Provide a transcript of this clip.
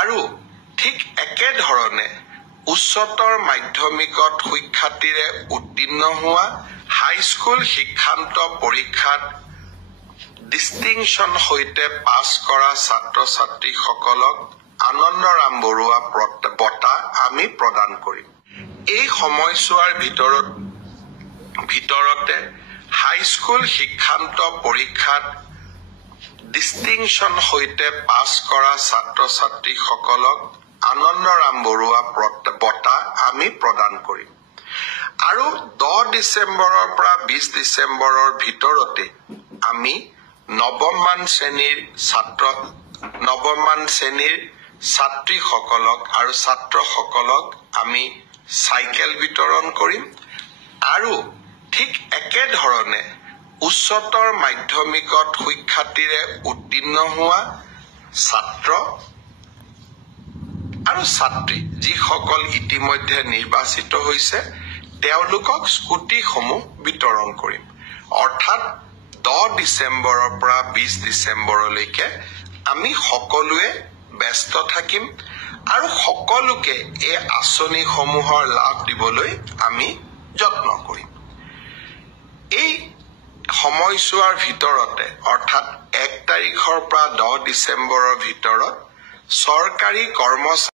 আৰু ঠিক একেধৰণে উচ্চতৰ মাধ্যমিকত সুখ্যাতিৰে উত্তীৰ্ণ হোৱা হাইস্কুল শিক্ষান্ত পৰীক্ষাত ডিষ্টিংশ্যন সৈতে পাছ কৰা ছাত্ৰ-ছাত্ৰীসকলক আনন্দৰাম বৰুৱা বঁটা আমি প্ৰদান কৰিম। এই সময়ছোৱাৰ ভিতৰতে হাইস্কুল শিক্ষান্ত পৰীক্ষাত ডিষ্টিংশ্যন সৈতে পাছ কৰা ছাত্ৰ-ছাত্ৰীসকলক আনন্দৰাম বৰুৱা বঁটা আমি প্ৰদান কৰিম। আৰু 10 ডিচেম্বৰৰ পৰা 20 ডিচেম্বৰৰ ভিতৰতে আমি নৱমমান শ্ৰেণীৰ ছাত্ৰীসকলক আৰু ছাত্ৰসকলক আমি চাইকেল বিতৰণ কৰিম। আৰু ঠিক একেধৰণে উচ্চতৰ মাধ্যমিকত সুখ্যাতিৰে উত্তীৰ্ণ হোৱা ছাত্ৰ আৰু ছাত্ৰী যিসকল ইতিমধ্যে নিৰ্বাচিত হৈছে তেওঁলোকক স্কুটিসমূহ বিতৰণ কৰিম। অৰ্থাৎ 10 ডিচেম্বৰৰ পৰা 20 ডিচেম্বৰলৈকে আমি সকলোৱে ব্যস্ত থাকিম আৰু সকলোকে এই আঁচনিসমূহৰ লাভ দিবলৈ আমি যত্ন কৰিম। এই সময়ছোৱাৰ ভিতৰতে অৰ্থাৎ 1 তাৰিখৰ পৰা 10 ডিচেম্বৰৰ ভিতৰত চৰকাৰী কৰ্মচাৰী